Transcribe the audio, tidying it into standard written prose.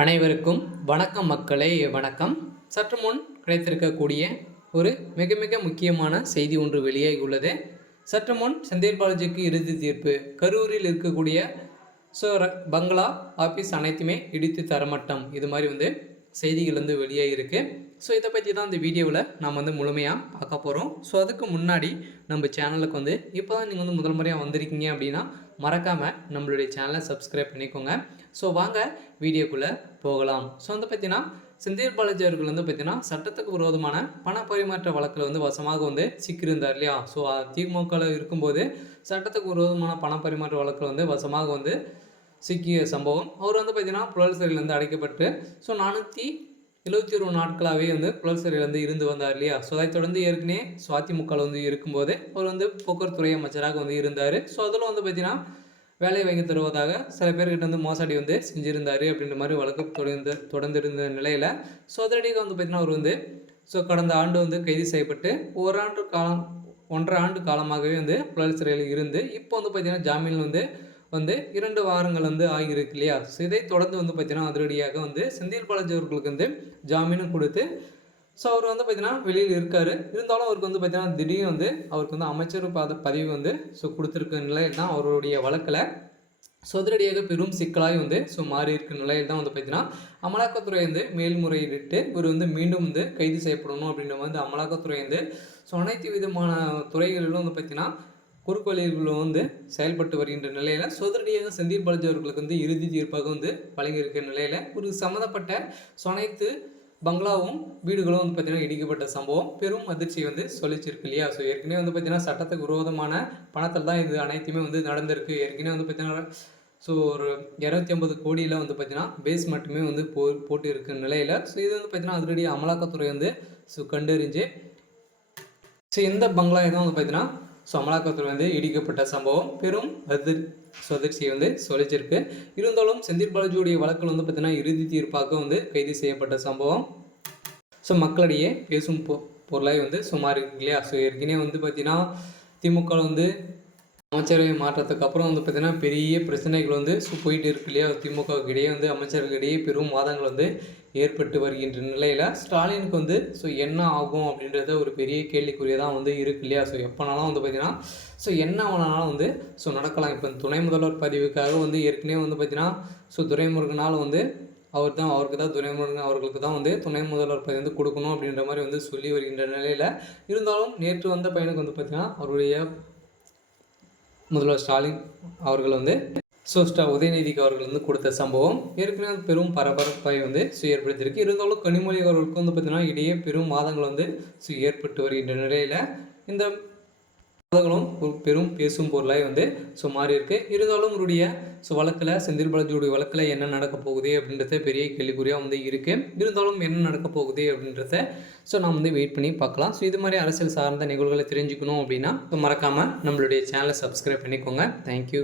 அனைவருக்கும் வணக்கம் மக்களே, வணக்கம். சற்று முன் கிடைத்திருக்கக்கூடிய ஒரு மிக மிக முக்கியமான செய்தி ஒன்று வெளியாகி உள்ளது. சற்று முன் செந்தில் பாலாஜிக்கு இறுதி தீர்ப்பு. கரூரில் இருக்கக்கூடிய பங்களா ஆஃபீஸ் அனைத்துமே இடித்து தரமட்டம். இது மாதிரி செய்திகள் வெளியாகிருக்கு. இதை பற்றி தான் இந்த வீடியோவில் நாம் முழுமையாக பார்க்க போகிறோம். அதுக்கு முன்னாடி நம்ம சேனலுக்கு இப்போ தான் நீங்கள் முதல் முறையாக வந்திருக்கீங்க அப்படின்னா மறக்காமல் நம்மளுடைய சேனலை சப்ஸ்கிரைப் பண்ணிக்கோங்க. வாங்க வீடியோக்குள்ளே போகலாம். பார்த்தீங்கன்னா செந்தில் பாலாஜி அவர்கள் பார்த்தீங்கன்னா சட்டத்துக்கு விரோதமான பண பரிமாற்ற வழக்கில் வசமாக சிக்கியிருந்தார் இல்லையா. திமுகவில் இருக்கும்போது சட்டத்துக்கு விரோதமான பண பரிமாற்ற வழக்கில் வசமாக சிக்கிய சம்பவம். அவர் பார்த்தீங்கன்னா புழல் சிறையிலேருந்து அடைக்கப்பட்டு 471 நாட்களாகவே புழல் சிறையிலேருந்து இருந்து வந்தார் இல்லையா. அதைத் தொடர்ந்து ஏற்கனவே அதிமுகவில் இருக்கும்போது அவர் போக்குவரத்துறை அமைச்சராக இருந்தார். அதில் பார்த்தீங்கன்னா வேலை வாங்கி தருவதாக சில பேர்கிட்ட மோசடி செஞ்சுருந்தார் அப்படின்ற மாதிரி வழக்கு தொடர்ந்திருந்த நிலையில் அதிரடியாக பார்த்தீங்கன்னா அவர் கடந்த ஆண்டு கைது செய்யப்பட்டு 1.5 ஆண்டு காலமாகவே புழல் சிறையில் இருந்து இப்போ பார்த்தீங்கன்னா ஜாமீன் 2 வாரங்கள் ஆகியிருக்கு இல்லையா. இதை தொடர்ந்து பார்த்தீங்கன்னா அதிரடியாக செந்தில் பாலாஜி அவர்களுக்கு ஜாமீனும் கொடுத்து அவர் பார்த்தீங்கன்னா வெளியில் இருக்கார். இருந்தாலும் அவருக்கு பார்த்தீங்கன்னா திடீர்னு அவருக்கு அமைச்சர் பதவி கொடுத்துருக்க நிலையில் தான் அவருடைய வழக்கில் அதிரடியாக பெரும் சிக்கலாக மாறி இருக்க நிலையில் தான் பார்த்தீங்கன்னா அமலாக்கத்துறை மேல்முறையிட்டு இவர் மீண்டும் கைது செய்யப்படணும் அப்படின்ற அமலாக்கத்துறை அனைத்து விதமான துறைகளிலும் பார்த்தீங்கன்னா குறுக்கோளிகளும் செயல்பட்டு வருகின்ற நிலையில் அதிரடியாக செந்தில் பாலாஜி அவர்களுக்கு இறுதி தீர்ப்பாக வழங்கியிருக்கிற நிலையில் ஒரு சம்மந்தப்பட்ட அனைத்து பங்களாவும் வீடுகளும் பார்த்தீங்கன்னா இடிக்கப்பட்ட சம்பவம் பெரும் அதிர்ச்சியை சொல்லிச்சிருக்கு இல்லையா. ஏற்கனவே பார்த்தீங்கன்னா சட்டத்துக்கு விரோதமான பணத்தில் தான் இது அனைத்துமே நடந்திருக்கு. ஏற்கனவே பார்த்தீங்கன்னா ஒரு 250 கோடியில் பார்த்தீங்கன்னா பேஸ் மட்டுமே போட்டு இருக்கிற நிலையில் இது பார்த்தீங்கன்னா அதிரடியாக அமலாக்கத்துறை கண்டறிஞ்சு இந்த பங்களா தான் பார்த்தீங்கன்னா அமலாக்கத்துறை இடிக்கப்பட்ட சம்பவம் பெரும் அதிர்ச்சியை சொல்லிச்சிருக்கு. இருந்தாலும் செந்தில் பாலாஜியுடைய வழக்கில் பார்த்தீங்கன்னா இறுதி தீர்ப்பாக கைது செய்யப்பட்ட சம்பவம் மக்களிடையே பேசும் பொருளாக சுமார் இருக்கு இல்லையா. ஏற்கனவே பார்த்தீங்கன்னா திமுக அமைச்சரவை மாற்றத்துக்கு அப்புறம் பார்த்தீங்கன்னா பெரிய பிரச்சனைகள் போயிட்டு இருக்கு இல்லையா. திமுகவுக்கு இடையே அமைச்சர்களிடையே பெரும் வாதங்கள் ஏற்பட்டு வருகின்ற நிலையில் ஸ்டாலினுக்கு என்ன ஆகும் அப்படின்றத ஒரு பெரிய கேள்விக்குறியாக தான் இருக்கு இல்லையா. எப்போனாலும் பார்த்தீங்கன்னா என்ன வேணாலும் நடக்கலாம். இப்போ துணை முதல்வர் பதவிக்காக ஏற்கனவே பார்த்தீங்கன்னா துரைமுருகனால் அவருக்கு தான் துரைமுருகன் அவர்களுக்கு தான் துணை முதல்வர் பதவி கொடுக்கணும் அப்படின்ற மாதிரி சொல்லி வருகின்ற நிலையில் இருந்தாலும் நேற்று வந்த பையனுக்கு பார்த்தீங்கன்னா அவருடைய முதல்வர் ஸ்டாலின் அவர்கள் உதயநிதிக்கு அவர்கள் கொடுத்த சம்பவம் ஏற்கனவே பெரும் பரபரப்பை ஏற்படுத்தியிருக்கு. இருந்தாலும் கனிமொழி அவர்களுக்கு பார்த்தீங்கன்னா இடையே பெரும் வாதங்கள் ஏற்பட்டு வருகின்ற நிலையில் இந்த வாதங்களும் ஒரு பெரும் பேசும் பொருளாக மாறி இருக்கு. இருந்தாலும் அவருடைய வழக்கில் செந்தில் பாலாஜியுடைய வழக்கில் என்ன நடக்க போகுது அப்படின்றத பெரிய கேள்விக்குறியாக இருக்கு. இருந்தாலும் என்ன நடக்க போகுது அப்படின்றத நாம் வெயிட் பண்ணி பார்க்கலாம். இது மாதிரி அரசியல் சார்ந்த நிகழ்வுகளை தெரிஞ்சுக்கணும் அப்படின்னா மறக்காமல் நம்மளுடைய சேனலை சப்ஸ்கிரைப் பண்ணிக்கோங்க. தேங்க்யூ.